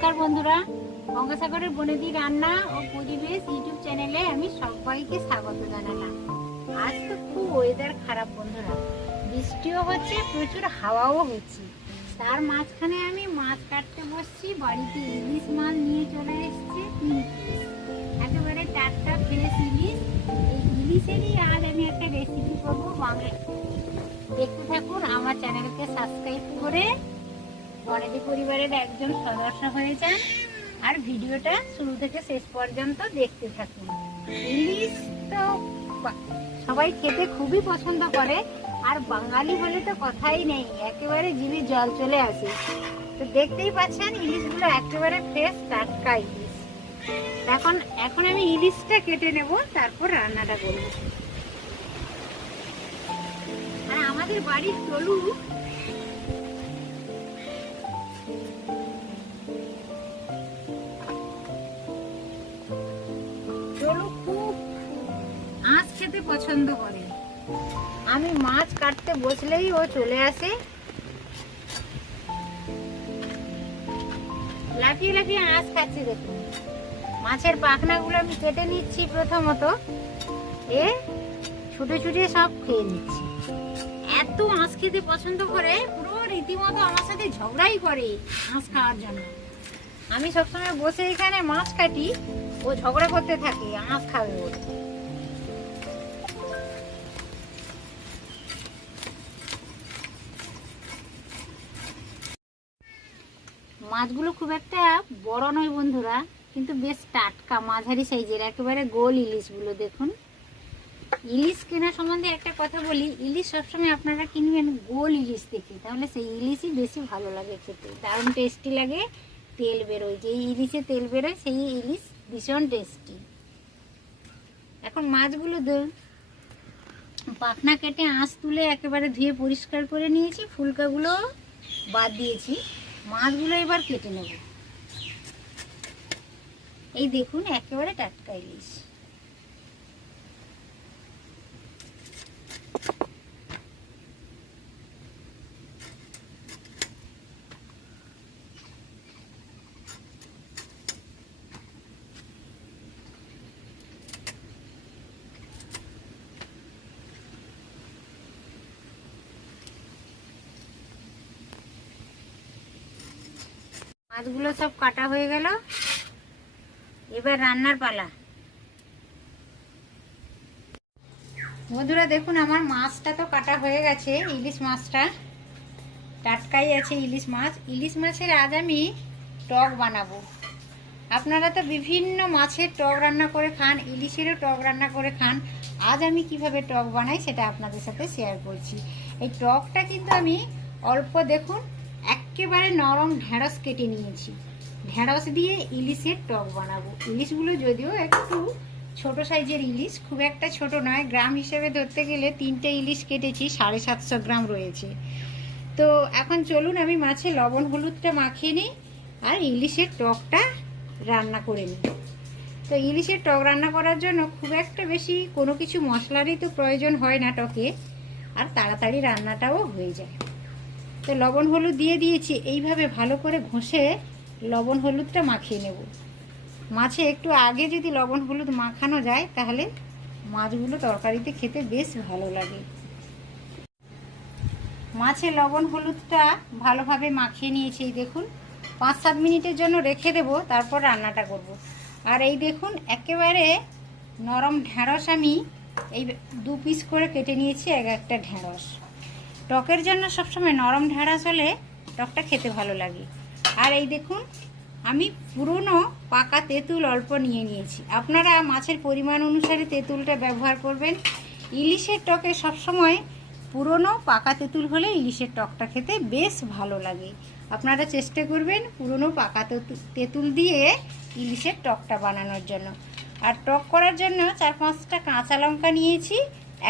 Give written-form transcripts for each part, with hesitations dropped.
নমস্কার বন্ধুরা, গঙ্গাসাগরের বনেদি রান্না ও পরিবেশ ইউটিউব চ্যানেলে আমি সবাইকে স্বাগত জানালাম। আজ তো খুব ওয়েদার খারাপ বন্ধুরা, বৃষ্টিও হচ্ছে, প্রচুর হাওয়াও হচ্ছে। তার মাঝখানে আমি মাছ কাটতে বসছি। বাড়িতে ইলিশ মাছ নিয়ে চলে এসেছে 3 পিস, একেবারে টাটকা ফ্রেশ ইলিশ। এই ইলিশেরই আজ আমি একটা রেসিপি করবো বাংলা। দেখতে থাকুন, আমার চ্যানেলকে সাবস্ক্রাইব করে বনেদি পরিবারের একজন সদস্য হয়ে যান আর ভিডিওটা শুরু থেকে শেষ পর্যন্ত দেখতে থাকুন। ইলিশ তো সবাই খেতে খুবই পছন্দ করে, আর বাঙালি বলে তো কথাই নেই, একেবারে জিভে জল চলে আসে। তো দেখতেই পাচ্ছেন ইলিশগুলো একেবারে ফ্রেশ টাটকা ইলিশ। এখন আমি ইলিশটা কেটে নেব, তারপর রান্নাটা করব। আর আমাদের বাড়ির টলু খুব মাছ খেতে পছন্দ করে। আমি মাছ কাটতে বসলেই ও চলে আসে, লাফিয়ে লাফিয়ে আঁশ খাচ্ছে। দেখুন, মাছের পাখনাগুলো আমি কেটে নিচ্ছি। প্রথমত ছুটে ছুটে সব খেয়ে নিচ্ছি। এত আঁশ খেতে পছন্দ করে, পুরো রীতিমতো আমার সাথে ঝগড়াই করে আঁশ খাওয়ার জন্য। আমি সবসময় বসে এখানে মাছ কাটি, ও ঝগড়া করতে থাকে আঁশ খাবে বলে। মাছগুলো খুব একটা বড় নয় বন্ধুরা, কিন্তু বেশ টাটকা, মাঝারি সাইজের, একেবারে গোল ইলিশগুলো। দেখুন, ইলিশ কেনা সম্বন্ধে একটা কথা বলি, ইলিশ সবসময় আপনারা কিনবেন গোল ইলিশ দেখে, তাহলে সেই ইলিশই বেশি ভালো লাগে খেতে, দারুণ টেস্টি লাগে। তেল বেরোয়, যেই ইলিশে তেল বেরোয় সেই ইলিশ ভীষণ টেস্টি। এখন মাছগুলো পাখনা কেটে আঁশ তুলে একেবারে ধুয়ে পরিষ্কার করে নিয়েছি, ফুলকাগুলো বাদ দিয়েছি। মাছগুলো এবার কেটে নেব। এই দেখুন, একেবারে টাটকা ইলিশ। মাছগুলো সব কাটা হয়ে গেল, এবার রান্নার পালা। বন্ধুরা দেখুন, আমার মাছটা তো কাটা হয়ে গেছে। ইলিশ মাছটা টাটকাই আছে। ইলিশ মাছের আজ আমি টক বানাবো। আপনারা তো বিভিন্ন মাছের টক রান্না করে খান, ইলিশেরও টক রান্না করে খান। আজ আমি কিভাবে টক বানাই সেটা আপনাদের সাথে শেয়ার করছি। এই টকটা কিন্তু আমি অল্প, দেখুন, একেবারে নরম ঢেঁড়স কেটে নিয়েছি। ঢেঁড়স দিয়ে ইলিশের টক বানাবো। ইলিশগুলো যদিও একটু ছোট সাইজের ইলিশ, খুব একটা ছোট নয়। গ্রাম হিসেবে ধরতে গেলে 3টে ইলিশ কেটেছি, 750 গ্রাম রয়েছে। তো এখন চলুন আমি মাছে লবণ হলুদটা মাখিয়ে নিই আর ইলিশের টকটা রান্না করে নিই। তো ইলিশের টক রান্না করার জন্য খুব একটা বেশি কোনো কিছু মশলারই তো প্রয়োজন হয় না টকে, আর তাড়াতাড়ি রান্নাটাও হয়ে যায়। তো লবণ হলুদ দিয়ে দিয়েছি, এইভাবে ভালো করে ঘষে লবণ হলুদটা মাখিয়ে নেব। মাছে একটু আগে যদি লবণ হলুদ মাখানো যায় তাহলে মাছগুলো তরকারিতে খেতে বেশ ভালো লাগে। মাছে লবণ হলুদটা ভালোভাবে মাখিয়ে নিয়েছি। এই দেখুন, 5-7 মিনিটের জন্য রেখে দেব, তারপর রান্নাটা করব। আর এই দেখুন, একেবারে নরম ঢেঁড়স আমি এই 2 পিস করে কেটে নিয়েছি, একটা ঢেঁড়স। টকের জন্য সবসময় নরম ঢেঁড়স হলে টকটা খেতে ভালো লাগে। আর এই দেখুন, আমি পুরনো পাকা তেঁতুল অল্প নিয়ে নিয়েছি। আপনারা মাছের পরিমাণ অনুসারে তেঁতুলটা ব্যবহার করবেন। ইলিশের টকে সবসময় পুরনো পাকা তেঁতুল হলে ইলিশের টকটা খেতে বেশ ভালো লাগে। আপনারা চেষ্টা করবেন পুরনো পাকা তেঁতুল দিয়ে ইলিশের টকটা বানানোর জন্য। আর টক করার জন্য 4-5টা কাঁচা লঙ্কা নিয়েছি,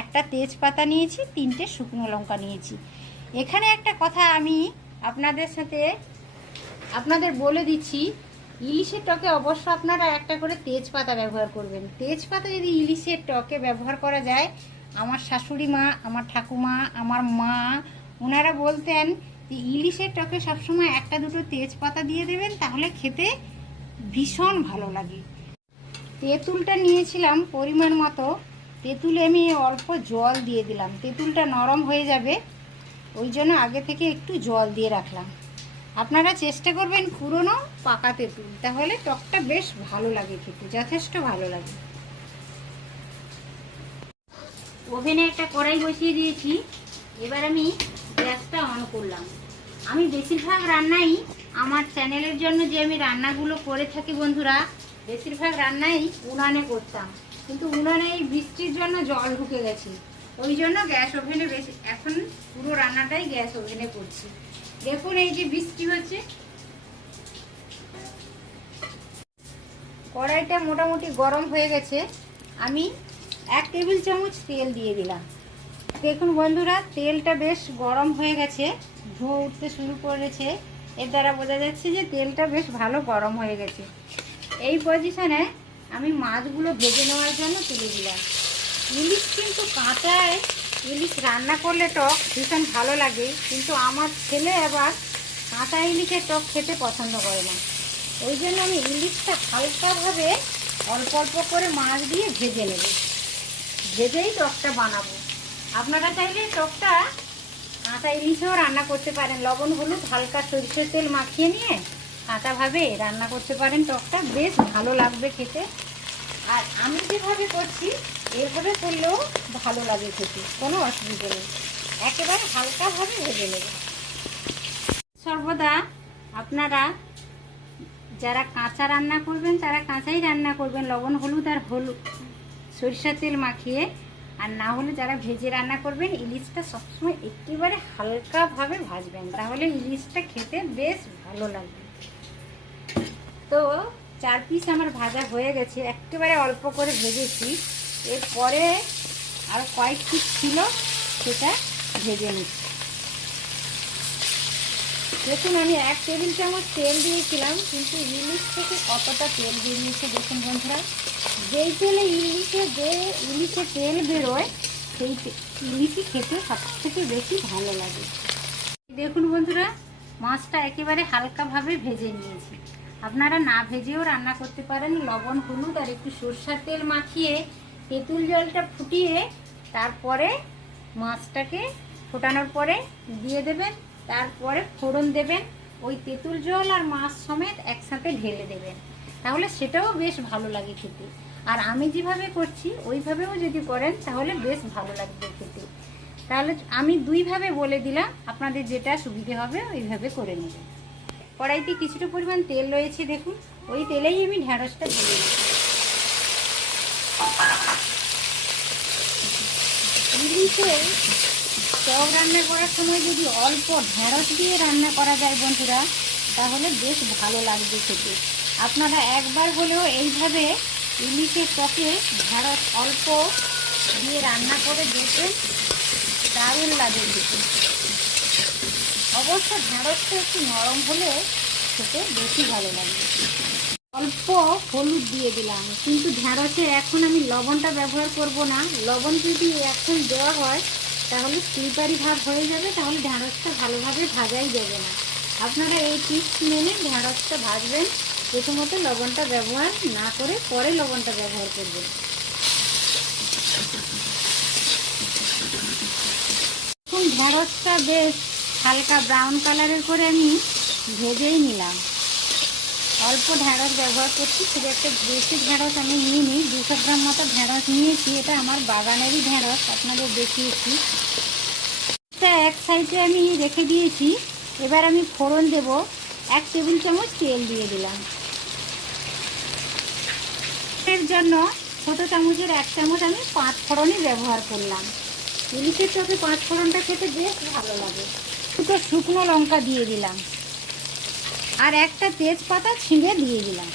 একটা তেজপাতা নিয়েছি, 3টে শুকনো লঙ্কা নিয়েছি। এখানে একটা কথা আমি আপনাদের বলে দিচ্ছি, ইলিশের টকে অবশ্য আপনারা একটা করে তেজপাতা ব্যবহার করবেন। তেজপাতা যদি ইলিশের টকে ব্যবহার করা যায়, আমার শাশুড়ি মা, আমার ঠাকুমা, আমার মা, ওনারা বলতেন তো ইলিশের টকে সবসময় একটা দুটো তেজপাতা দিয়ে দেবেন, তাহলে খেতে ভীষণ ভালো লাগে। তেঁতুলটা নিয়েছিলাম পরিমাণ মতো, তেঁতুলে আমি অল্প জল দিয়ে দিলাম, তেঁতুলটা নরম হয়ে যাবে, ওই জন্য আগে থেকে একটু জল দিয়ে রাখলাম। আপনারা চেষ্টা করবেন পুরনো পাকা তেঁতুল, তাহলে টকটা বেশ ভালো লাগে খেতে, যথেষ্ট ভালো লাগে। ওভেনে একটা কড়াই বসিয়ে দিয়েছি, এবার আমি গ্যাসটা অন করলাম। আমি বেশিরভাগ রান্নাই আমার চ্যানেলের জন্য যে আমি রান্নাগুলো করে থাকি বন্ধুরা, বেশিরভাগ রান্নাই উনানে করতাম, কিন্তু উনানে এই বৃষ্টির জন্য জল ঢুকে গেছে, ওই জন্য গ্যাস ওভেনে বেশি, এখন পুরো রান্নাটাই গ্যাস ওভেনে করছি। দেখুন এই যে বৃষ্টি হচ্ছে, কড়াইটা মোটামুটি গরম হয়ে গেছে, আমি 1 টেবিল চামচ তেল দিয়ে দিলাম। দেখুন বন্ধুরা, তেলটা বেশ গরম হয়ে গেছে, ধোঁয়া উঠতে শুরু করেছে, এর দ্বারা বোঝা যাচ্ছে যে তেলটা বেশ ভালো গরম হয়ে গেছে। এই পজিশনে আমি মাছগুলো ভেজে নেওয়ার জন্য তুলে দিলাম। ইলিশ কিন্তু কাঁচায় ইলিশ রান্না করলে টক ভীষণ ভালো লাগে, কিন্তু আমার ছেলে আবার কাঁচা ইলিশের টক খেতে পছন্দ করে না, ওই জন্য আমি ইলিশটা হালকাভাবে অল্প অল্প করে মাছ দিয়ে ভেজে নেব, ভেজেই টকটা বানাবো। আপনারা চাইলে টকটা কাঁচা ইলিশেও রান্না করতে পারেন, লবণ হলুদ হালকা সরষের তেল মাখিয়ে নিয়ে কাঁচাভাবে রান্না করতে পারেন, টকটা বেশ ভালো লাগবে খেতে। আর আমি যেভাবে করছি এভাবে করলেও ভালো লাগে খেতে, কোনো অসুবিধা নেই, একেবারে হালকাভাবে ভেজে নেব। সর্বদা আপনারা যারা কাঁচা রান্না করবেন তারা কাঁচাই রান্না করবেন, লবণ হলুদ আর সরিষার তেল মাখিয়ে, আর না হলে যারা ভেজে রান্না করবেন ইলিশটা সবসময় একেবারে হালকাভাবে ভাজবেন, তাহলে ইলিশটা খেতে বেশ ভালো লাগবে। তো 4 পিস আমার ভাজা হয়ে গেছে, একেবারে অল্প করে ভেজেছি, এরপরে আর কয়েক পিস ছিল সেটা ভেজে নিচ্ছি। দেখুন আমি 1 টেবিল চামচ তেল দিয়েছিলাম, কিন্তু ইলিশ থেকে কতটা তেল বেরিয়েছে দেখুন বন্ধুরা। যেই তেলে ইলিশে তেল বেরোয় সেই ইলিশই খেতে সবথেকে বেশি ভালো লাগে। দেখুন বন্ধুরা, মাছটা একেবারে হালকাভাবে ভেজে নিয়েছি, আপনারা না ভেজেও রান্না করতে পারেন। লবণ হলুদ আর একটু সরষের তেল মাখিয়ে তেঁতুল জলটা ফুটিয়ে তারপরে মাছটাকে ফোটানোর পরে দিয়ে দেবেন, তারপরে ফোড়ন দেবেন, ওই তেঁতুল জল আর মাছ সমেত একসাথে ঢেলে দেবেন, তাহলে সেটাও বেশ ভালো লাগে খেতে। আর আমি যেভাবে করছি ওইভাবেও যদি করেন তাহলে বেশ ভালো লাগবে খেতে। তাহলে আমি 2 ভাবে বলে দিলাম, আপনাদের যেটা সুবিধে হবে ওইভাবে করে নেবেন। কড়াইতে কিছুটা পরিমাণ তেল রয়েছে, দেখুন ওই তেলেই আমি ঢ্যাঁড়সটা দিয়ে দিই। ইলিশে টক রান্না করার সময় যদি অল্প ঢ্যাঁড়স দিয়ে রান্না করা যায় বন্ধুরা, তাহলে বেশ ভালো লাগবে খেতে। আপনারা একবার হলেও এইভাবে ইলিশের টকে ঢ্যাঁড়স অল্প দিয়ে রান্না করে দেখবেন, দারুণ লাগে খেতে। অবশ্য ঢ্যাঁড়সটা একটু নরম হলে খেতে বেশি ভালো লাগবে। অল্প হলুদ দিয়ে দিলাম, কিন্তু ঢ্যাঁড়সে এখন আমি লবণটা ব্যবহার করব না, লবণ যদি এখন দেওয়া হয় তাহলে স্লিপারি ভাব হয়ে যাবে, তাহলে ঢ্যাঁড়সটা ভালোভাবে ভাজাই যাবে না। আপনারা এই টিপস মেনে ঢ্যাঁড়সটা ভাজবেন, প্রথমত লবণটা ব্যবহার না করে পরে লবণটা ব্যবহার করবেন। এখন ঢ্যাঁড়সটা বেশ হালকা ব্রাউন কালারের করে আমি ভেজেই নিলাম। অল্প ঢ্যাঁড়স ব্যবহার করছি, খুব একটা বেশি ঢ্যাঁড়স আমি নিইনি, 200 গ্রাম মতো ঢ্যাঁড়স নিয়েছি, এটা আমার বাগানেরই ঢ্যাঁড়স আপনাদের দেখিয়েছি। এটা এক সাইডে আমি রেখে দিয়েছি, এবার আমি ফোড়ন দেব। 1 টেবিল চামচ তেল দিয়ে দিলাম, এর জন্য ছোটো চামচের 1 চামচ আমি 5 ফোড়নই ব্যবহার করলাম। ইলিশের টকে 5 ফোড়নটা খেতে বেশ ভালো লাগে। 2টো শুকনো লঙ্কা দিয়ে দিলাম, আর একটা তেজপাতা ছিঁড়ে দিয়ে দিলাম।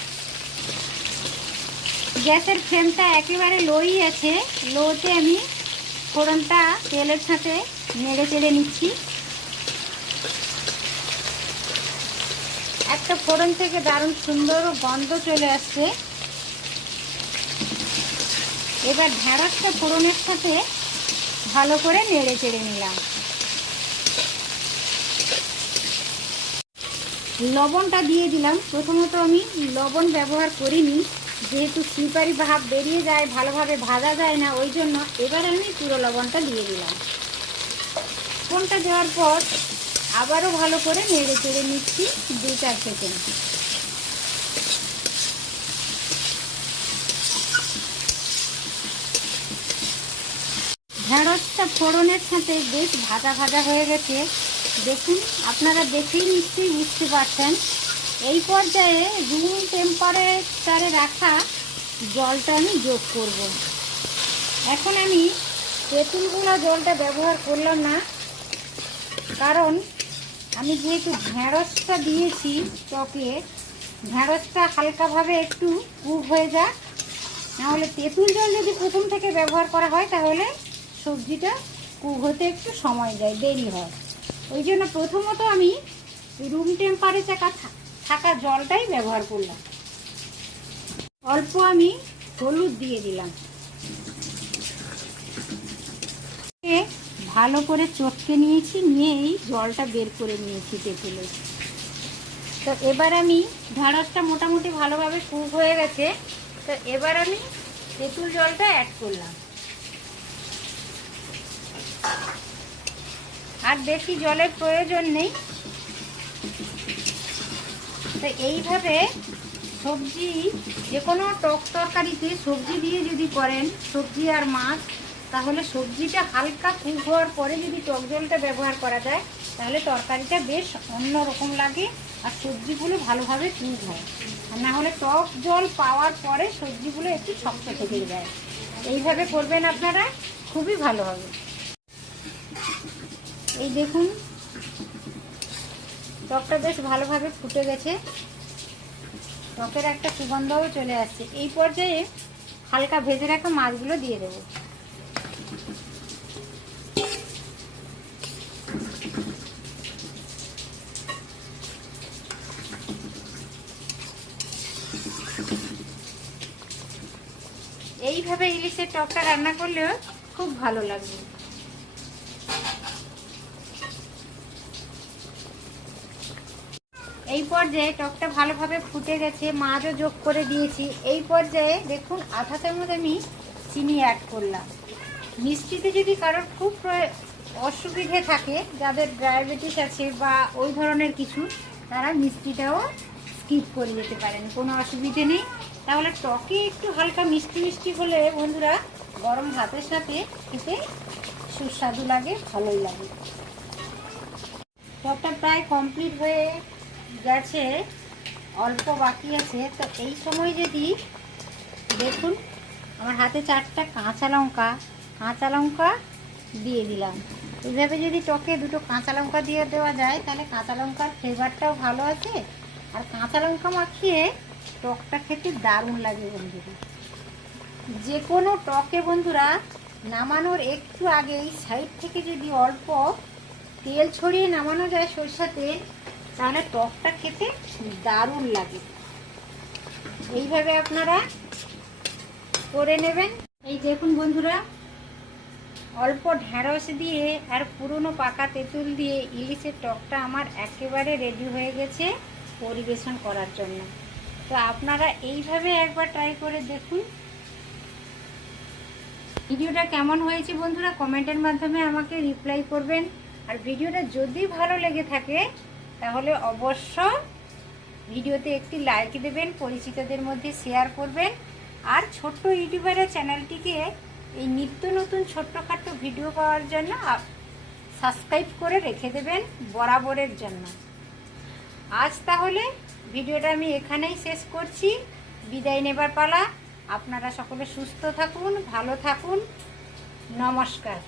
গ্যাসের ফ্লেমটা একেবারে লোই আছে, লোতে আমি ফোড়নটা তেলের সাথে নেড়ে চেড়ে নিচ্ছি। একটা ফোড়ন থেকে দারুণ সুন্দর গন্ধ চলে আসছে। এবার ঢ্যাঁড়সটা ফোড়নের সাথে ভালো করে নেড়ে চেড়ে নিলাম। লবণটা দিয়ে দিলাম। প্রথমত আমি লবণ ব্যবহার করিনি, যেহেতু স্লিপারি ভাব বেরিয়ে যায়, ভালোভাবে ভাজা যায় না, ওই জন্য এবার আমি পুরো লবণটা দিয়ে দিলাম। লবণটা দেওয়ার পর আবারও ভালো করে নেড়ে চেড়ে নিচ্ছি 2-4 সেকেন্ড। ঢেঁড়সটা ফোড়নের সাথে বেশ ভাজা ভাজা হয়ে গেছে। দেখুন, আপনারা দেখেই নিশ্চয়ই বুঝতে পারছেন। এই পর্যায়ে রুম টেম্পারেচারে রাখা জলটা আমি যোগ করব। এখন আমি তেঁতুল গুঁড়া জলটা ব্যবহার করলাম না, কারণ আমি যেহেতু ঢেঁড়সটা দিয়েছি টকে, ঢেঁড়সটা হালকাভাবে একটু কুক হয়ে যাক। নাহলে তেঁতুল জল যদি প্রথম থেকে ব্যবহার করা হয় তাহলে সবজিটা কুক হতে একটু সময় যায়, দেরি হয়। ওই জন্য প্রথমত আমি রুম টেম্পারেচার থাকা জলটাই ব্যবহার করলাম। অল্প আমি হলুদ দিয়ে দিলাম। ভালো করে চটকে নিয়েছি, নিয়ে এই জলটা বের করে নিয়েছি তেঁতুলের। তো এবার আমি, ঢেঁড়সটা মোটামুটি ভালোভাবে কুক হয়ে গেছে, তো এবার আমি তেঁতুল জলটা অ্যাড করলাম। আর বেশি জলের প্রয়োজন নেই। তো এইভাবে সবজি, যে কোনো টক তরকারিতে সবজি দিয়ে যদি করেন, সবজি আর মাছ, তাহলে সবজিটা হালকা কুক হওয়ার পরে যদি টক জলটা ব্যবহার করা যায় তাহলে তরকারিটা বেশ অন্য রকম লাগে আর সবজিগুলো ভালোভাবে কুক হয়। আর না হলে টক জল পাওয়ার পরে সবজিগুলো একটু শক্ত থেকে যায়। এইভাবে করবেন আপনারা, খুবই ভালো হবে। এই দেখুন, টকটা বেশ ভালোভাবে ফুটে গেছে, টকের একটা সুগন্ধও চলে আসছে। এই পর্যায়ে হালকা ভেজে রাখা মাছগুলো দিয়ে দেবো। এইভাবে ইলিশের টকটা রান্না করলেও খুব ভালো লাগবে। এই পর্যায়ে টকটা ভালোভাবে ফুটে গেছে, মাছও যোগ করে দিয়েছি। এই পর্যায়ে দেখুন, আধা চামচ আমি চিনি অ্যাড করলাম। মিষ্টিতে যদি কারোর খুব অসুবিধে থাকে, যাদের ডায়াবেটিস আছে বা ওই ধরনের কিছু, তারা মিষ্টিটাও স্কিপ করে যেতে পারেন, কোনো অসুবিধে নেই। তাহলে টকে একটু হালকা মিষ্টি মিষ্টি হলে বন্ধুরা গরম ভাতের সাথে খেতে সুস্বাদু লাগে, ভালোই লাগে। টকটা প্রায় কমপ্লিট হয়ে গেছে, অল্প বাকি আছে। তো এই সময় যদি দেখুন, আমার হাতে 4টা কাঁচা লঙ্কা দিয়ে দিলাম। এইভাবে যদি টকে 2টো কাঁচা লঙ্কা দিয়ে দেওয়া যায় তাহলে কাঁচা লঙ্কার ফ্লেভারটাও ভালো আছে, আর কাঁচা লঙ্কা মাখিয়ে টকটা খেতে দারুণ লাগে বন্ধুরা। যে কোনো টকে বন্ধুরা নামানোর একটু আগেই সাইড থেকে যদি অল্প তেল ছড়িয়ে নামানো যায় সরষের তেল, তাহলে টকটা খেতে দারুণ লাগে। এইভাবে আপনারা করে নেবেন। এই দেখুন বন্ধুরা, অল্প ঢেঁড়স দিয়ে আর পুরনো পাকা তেঁতুল দিয়ে ইলিশের টকটা আমার একেবারে রেডি হয়ে গেছে পরিবেশন করার জন্য। তো আপনারা এইভাবে একবার ট্রাই করে দেখুন। ভিডিওটা কেমন হয়েছে বন্ধুরা কমেন্টের মাধ্যমে আমাকে রিপ্লাই করবেন। আর ভিডিওটা যদি ভালো লেগে থাকে তাহলে অবশ্য ভিডিওতে একটি লাইক দেবেন, পরিচিতদের মধ্যে শেয়ার করবেন, আর ছোট্ট ইউটিউবারের চ্যানেলটিকে এই নিত্য নতুন ছোট্টখাট্ট ভিডিও পাওয়ার জন্য সাবস্ক্রাইব করে রেখে দেবেন বরাবরের জন্য। আজ তাহলে ভিডিওটা আমি এখানেই শেষ করছি, বিদায় নেবার পালা। আপনারা সকলে সুস্থ থাকুন, ভালো থাকুন, নমস্কার।